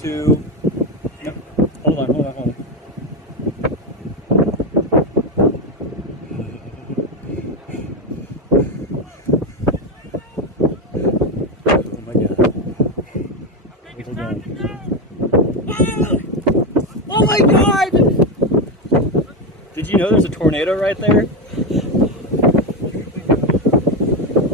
to... No, hold on. Oh my god. Hold on. Oh my god! Did you know there's a tornado right there?